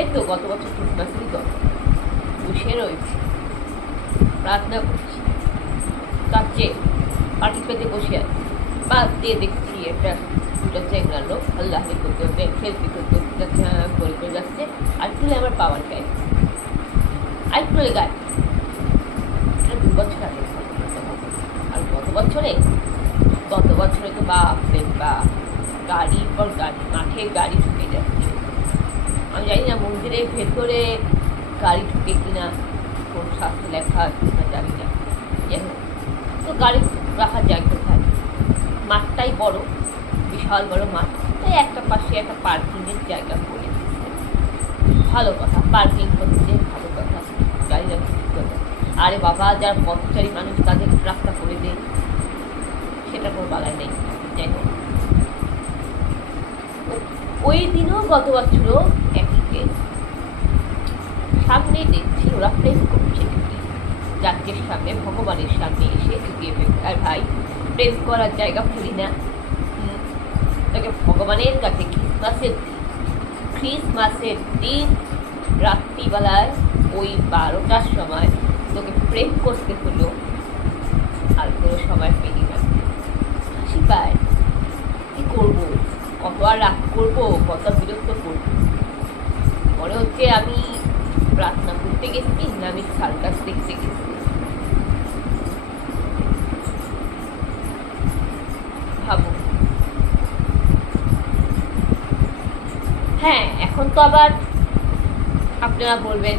এই তো গত বছর ক্রিসমাসেরই কথা, বসে রয়েছি, প্রার্থনা করছি, তার চেয়ে পার্টি পেতে বসে আছি, বাদ দিয়ে দেখছি একটা দুটা চেংড়া লোক আল্লাহ করতে সেলফি করতে করে করে যাচ্ছে, আর তুলে আমার পাওয়ার চাই, আর তুলে গায়ে। এটা 2 বছর আগে, আর গত বছরে তো বাপ রে বাপ, গাড়ির পর গাড়ি, মাঠে গাড়ি ঢুকে যাচ্ছে। আমি জানি না মন্দিরের ভেতরে গাড়ি ঢুকে কিনা, কোন শাস্ত্রে লেখা আছে না জানি না। যাই হোক, তো গাড়ি রাখার জায়গা কোথায়? মাঠটাই বড়, বিশাল বড় মাঠ, তাই একটা পাশে একটা পার্কিংয়ের জায়গা করে দিচ্ছে। ভালো কথা, পার্কিং করছে, ভালো কথা, গাড়ি রাখতে কথা। আরে বাবা, যারা পথচারী মানুষ তাদের রাস্তা করে দেয়, সেটা কোনো বালাই নেই। যাই হোক, ওই দিনও গত বছরও একই কেস। সামনে দেখছি ওরা প্রেম করছে, যাচ্ছে সামনে, ভগবানের সামনে এসে চুকিয়ে ফেলবে। আর ভাই, প্রেম করার জায়গা খুলি না, তোকে ভগবানের কাছে ক্রিসমাসের দিন রাত্রিবেলায় ওই 12টার সময় তোকে প্রেম করতে হলো, আর কোনো সময় পেলি না। হাসি পায়, কি করবো, কত আর রাগ করবো, কত বিরক্ত করবো। মনে হচ্ছে আমি প্রার্থনা করতে গেছি না আমি সার্কাস দেখতে গেছি। ভাবো। হ্যাঁ, এখন তো আবার আপনারা বলবেন,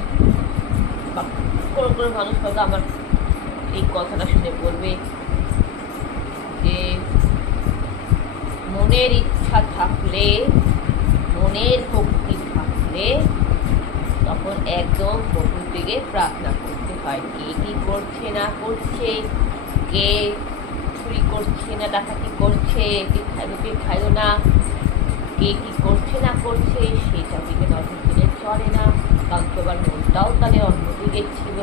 কোনো কোনো মানুষ হয়তো আমার এই কথাটা শুনে বলবে যে মনের ইচ্ছা থাকলে, মনের ভক্তি থাকলে তখন একদম প্রভুর দিকে প্রার্থনা করতে হয়। কে কি করছে না করছে, কে চুরি করছে না ডাকাতি করছে, কে খাইলো কে খাইলো না, কে কি করছে না করছে, সেটা দিকে নজর দিলে চলে না। কারণ তোমার মনটাও তাদের অন্যদিকে ছিল,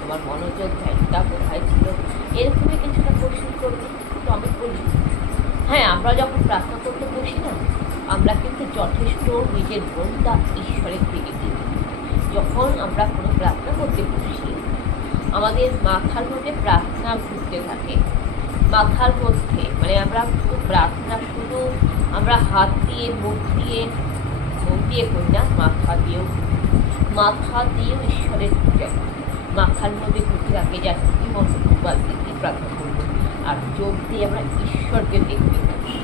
তোমার মনোযোগ ধ্যানটা কোথায় ছিল, এরকমই কিছুটা কোশ্চেন করবে। তো আমি বলি, হ্যাঁ, আমরা যখন প্রার্থনা করতে বসি না, আমরা কিন্তু যথেষ্ট নিজের মনটা ঈশ্বরের দিকে দিই। যখন আমরা কোনো প্রার্থনা করতে বসি, আমাদের মাথার মধ্যে প্রার্থনা ঘুরতে থাকে, মাথার মধ্যে, মানে আমরা শুধু প্রার্থনা শুধু আমরা হাত দিয়ে মুখ দিয়ে করি না, মাথা দিয়েও ঈশ্বরের পূজা, মাথার মধ্যে ঘুরতে থাকে, যাচ্ছে কি মন্ত্রবাদ দিয়ে প্রার্থনা করবো, আর চোখ দিয়ে আমরা ঈশ্বরকে দেখতে থাকি,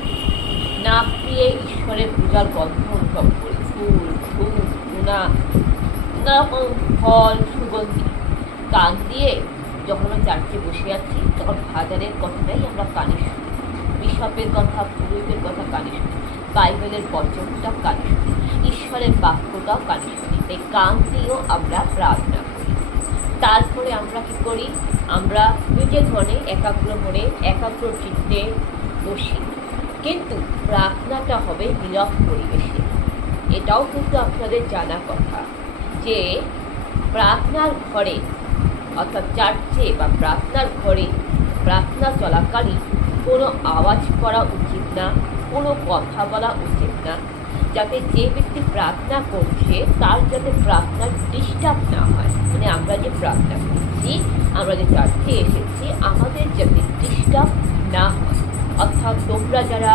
নাক দিয়ে ঈশ্বরের পূজার গন্ধ অনুভব করি, ফুল ফুল টুনা নানারকম ফল সুগন্ধি। কান দিয়ে যখন আমরা চার্চে বসে আছি, তখন ফাদারের কথাটাই আমরা কানে শুনি, বিশপের কথা, পুরোহিতের কথা কানে শুনি, বাইবেলের বচনটা কানে শুনি, ঈশ্বরের বাক্যটাও কানে শুনি। তাই কান দিয়েও আমরা প্রার্থনা করি। তারপরে আমরা কি করি, আমরা নিজের মনে একাগ্র চিত্তে বসি, কিন্তু প্রার্থনাটা হবে নীরব পরিবেশে। এটাও কিন্তু আপনাদের জানা কথা যে প্রার্থনার ঘরে, অর্থাৎ চার্চে বা প্রার্থনার ঘরে প্রার্থনা চলাকালীন কোনো আওয়াজ করা উচিত না, কোনো কথা বলা উচিত না, যাতে যে ব্যক্তি প্রার্থনা করছে তার যাতে প্রার্থনার ডিস্টার্ব না হয়। মানে আমরা যে প্রার্থনা করছি, আমরা যে চার্চে এসেছি, আমাদের যাতে ডিস্টার্ব না হয়। অর্থাৎ তোমরা যারা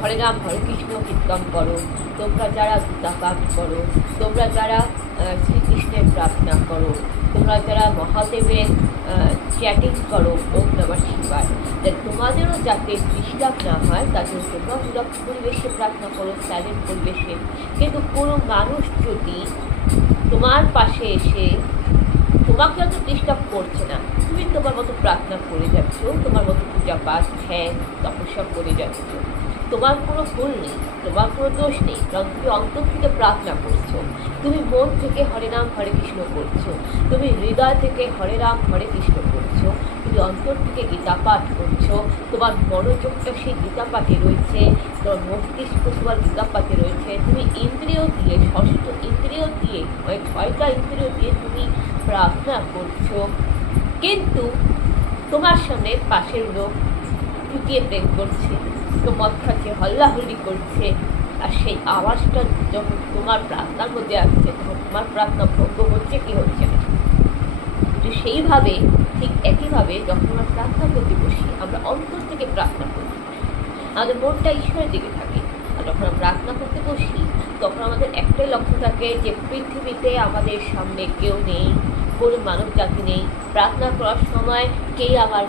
হরে রাম হরে কৃষ্ণ কীর্তন করো, তোমরা যারা গীতা পাঠ করো, তোমরা যারা শ্রীকৃষ্ণের প্রার্থনা করো, তোমরা যারা মহাদেবের চ্যাটিং করো ওম নমঃ শিবায়, তোমাদেরও যাতে ডিস্টার্ব না হয় তাতে তোমরাও নীরব পরিবেশে প্রার্থনা করো, সাইলেন্ট পরিবেশে। কিন্তু কোনো মানুষ যদি তোমার পাশে এসে তোমাকে অত ডিস্টার্ব করছে না, তুমি তোমার মতো প্রার্থনা করে যাচ্ছ, তোমার মতো পূজা পাঠ ধ্যান তপস্যা করে যাচ্ছ, তোমার কোনো ভুল নেই, তোমার কোনো দোষ নেই, কারণ তুমি অন্তর থেকে প্রার্থনা করছো, তুমি মন থেকে হরে নাম হরে কৃষ্ণ করছো, তুমি হৃদয় থেকে হরে রাম হরে কৃষ্ণ করছো, তুমি অন্তর থেকে গীতা পাঠ করছো, তোমার মনোযোগটা সেই গীতা পাঠে রয়েছে, তোমার মস্তিষ্ক তোমার গীতা পাঠে রয়েছে, তুমি ইন্দ্রিয় দিয়ে, ষষ্ঠ ইন্দ্রিয় দিয়ে, মানে 6টা ইন্দ্রিয় দিয়ে তুমি প্রার্থনা করছো। কিন্তু তোমার সামনে পাশের লোক চুটিয়ে প্রেম করছে, তো মদ খাচ্ছে, হল্লাহল্লি করছে, আর সেই আওয়াজটা যখন তোমার প্রার্থনার মধ্যে আসছে তখন তোমার প্রার্থনা ভঙ্গ হচ্ছে কি হচ্ছে না। তো সেইভাবে ঠিক একইভাবে যখন আমরা প্রার্থনা করতে বসি, আমরা অন্তর থেকে প্রার্থনা করতে বসি, আমাদের মনটা ঈশ্বরের দিকে থাকে। আর যখন আমরা প্রার্থনা করতে বসি তখন আমাদের একটাই লক্ষ্য থাকে যে পৃথিবীতে আমাদের সামনে কেউ নেই, কোনো মানব জাতি নেই। প্রার্থনা করার সময় কে আমার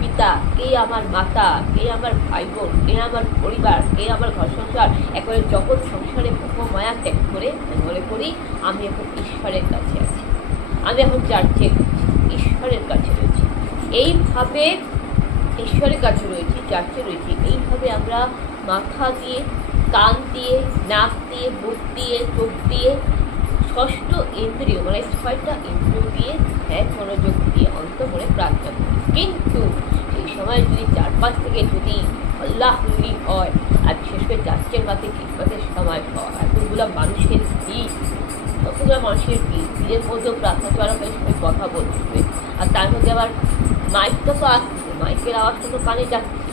পিতা, কে আমার মাতা, কে আমার ভাই বোন, কে আমার পরিবার, কে আমার ঘর সংসার, একেবারে জগৎ সংসারে মোহমায়া ত্যাগ করে মনে করি আমি এখন ঈশ্বরের কাছে আছি, আমি এখন চার্চে ঈশ্বরের কাছে রয়েছি। এইভাবে ঈশ্বরের কাছে রয়েছি, চার্চে রয়েছি, এইভাবে আমরা মাথা দিয়ে, কান দিয়ে, নাক দিয়ে, মুখ দিয়ে, চোখ দিয়ে, ষষ্ঠ ইন্দ্রিয় মানে 6টা ইন্দ্রিয় দিয়ে ধ্যান মনোযোগ দিয়ে অন্তঃমনে প্রার্থনা করি। কিন্তু সেই সময় যদি চারপাশ থেকে যদি হল্লাহুল্লি হয়, আর বিশেষ করে চার্চের মাঠে খ্রিস্টমাসের সময় এতগুলো মানুষের ভিড়, কতগুলো মানুষের ভিড়ের মধ্যেও প্রার্থনা করা হয়, সবাই কথা বলতে, আর তার মধ্যে আবার মাইকটা তো আসছে, মাইকের আওয়াজটা তো কানে যাচ্ছে,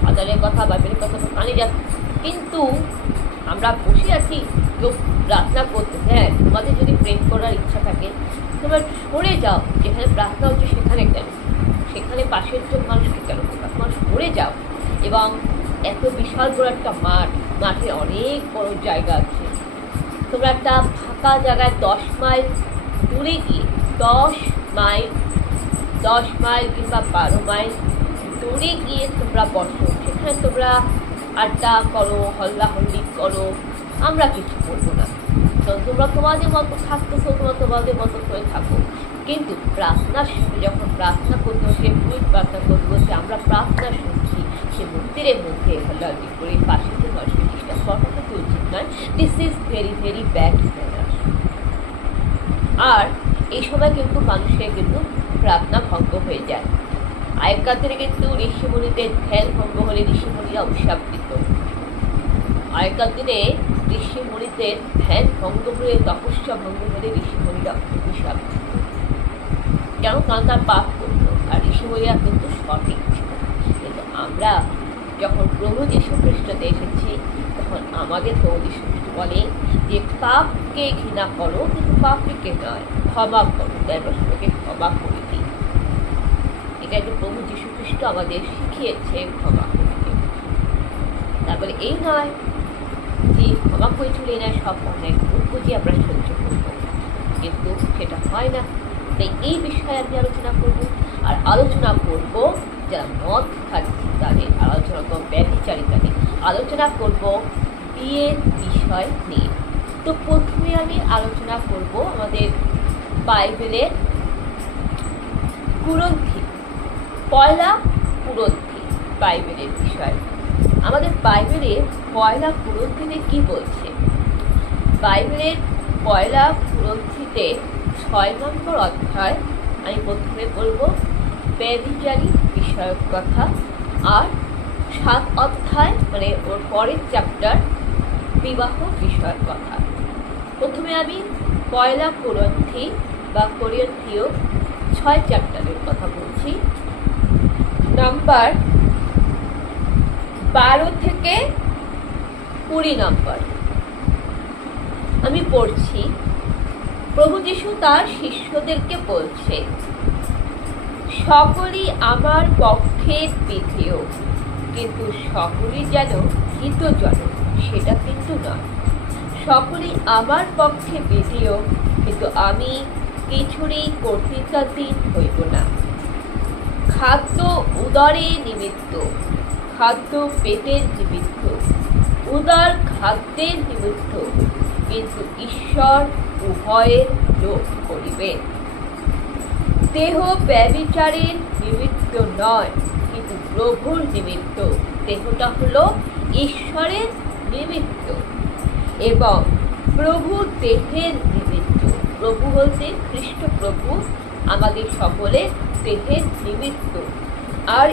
ফাদারের কথা বাপের কথা তো কানে যাচ্ছে, কিন্তু আমরা বসে আছি কেউ প্রার্থনা করতে। হ্যাঁ, তোমাদের যদি প্রেম করার ইচ্ছা থাকে তোমরা সরে যাও, যেখানে প্রার্থনা হচ্ছে সেখানে কেন, সেখানে পাশের জন মানুষকে কেন, তোমার সরে যাও। এবং এত বিশাল বড় একটা মাঠ, মাঠে অনেক বড় জায়গা আছে, তোমরা একটা ফাঁকা জায়গায় 10 মাইল দূরে গিয়ে 10 মাইল কিংবা 12 মাইল দূরে গিয়ে তোমরা বসো, সেখানে তোমরা আড্ডা করো, হল্লাহল্লি করো, আমরা কিছু করবো না। তো তোমরা তোমাদের মতো থাকতেছো, তোমরা তোমাদের মতো করে থাকো। কিন্তু প্রার্থনার সাথে যখন প্রার্থনা করতে হচ্ছে, প্রার্থনা করতে হচ্ছে, আমরা প্রার্থনা শুনছি, সে মন্দিরের মধ্যে হল্লাহল্লি করে পাশের যে মানুষকে ডিস্টার্ব করাটা কিন্তু উচিত নয়। This is very very bad manner. আর এই সময় কিন্তু মানুষের কিন্তু প্রার্থনা ভঙ্গ হয়ে যায়। আগেকার দিনে কিন্তু ঋষিমুনিদের ধ্যান ভঙ্গ হলে ঋষিমুনিরা অভিশাপ দিত। আগেকার দিনে ঋষিমুনিদের ধ্যান ভঙ্গ হলে, তপস্যা ভঙ্গ হলে ঋষিমুনিরা অভিশাপ দিত। কেন? কারণ তার পাপ করতো, আর ঋষিমুনিরা কিন্তু সঠিক ছিল। কিন্তু আমরা যখন প্রভু যীশু খ্রিস্টতে এসেছি তখন আমাদের প্রভু যীশু খ্রিস্ট বলে যে পাপকে ঘৃণা করো, কিন্তু পাপকে নয়, ক্ষমা করো, দেবকে ক্ষমা করে দিই। এটা যে প্রভু যীশু খ্রিস্ট আমাদের শিখিয়েছে ক্ষমা করতে। তারপরে এই নয় যে ক্ষমা করে চলে নেয় সব অনেক বুঝি আমরা সহ্য করবো, কিন্তু সেটা হয় না। তাই এই বিষয়ে আমি আলোচনা করব। আর আলোচনা করব যারা মদ খাচ্ছে তাদের, আলোচনা করব ব্যভিচারিতা নিয়ে, আলোচনা করব বিয়ের বিষয় নিয়ে। তো প্রথমে আমি আলোচনা করব আমাদের বাইবেলের কুরন্থী, পয়লা কুরন্থী বাইবেলের বিষয়। আমাদের বাইবেলের পয়লা কুরন্থীতে কি বলছে? বাইবেলের পয়লা কুরন্থীতে 6 নম্বর অধ্যায় আমি প্রথমে বলব ব্যভিচারী বিষয়ক কথা, আর 7 অধ্যায় মানে ওর পরের চ্যাপ্টার বিবাহ বিষয়ক কথা। প্রথমে আমি পয়লা কুরন্থী বা করিন্থীয় 6 চ্যাপ্টারের কথা বলছি, নাম্বার 12 থেকে 20 নম্বর। আমি পড়ছি। প্রভু যীশু তার শিষ্যদেরকে বলছে, সকলই আমার পক্ষে বিধেয়, কিন্তু সকলই যেন হিতজনক সেটা কিন্তু নয়। সকলই আমার পক্ষে বিধেয়, কিন্তু আমি কিছুরই কর্তৃত্বাধীন হইব না। খাদ্য উদরের নিমিত্ত, খাদ্য পেটের নিমিত্ত, উদার খাদ্যের নিমিত্ত, কিন্তু ঈশ্বর উভয়ের লোভ করিবেন। দেহ ব্যভিচারের নিমিত্ত নয়, কিন্তু প্রভুর নিমিত্ত। দেহটা হলো ঈশ্বরের নিমিত্ত এবং প্রভু দেহের নিমিত্ত। প্রভু বলতে খ্রিস্ট প্রভু আমাদের সকলের দেহের নিমিত্ত। আর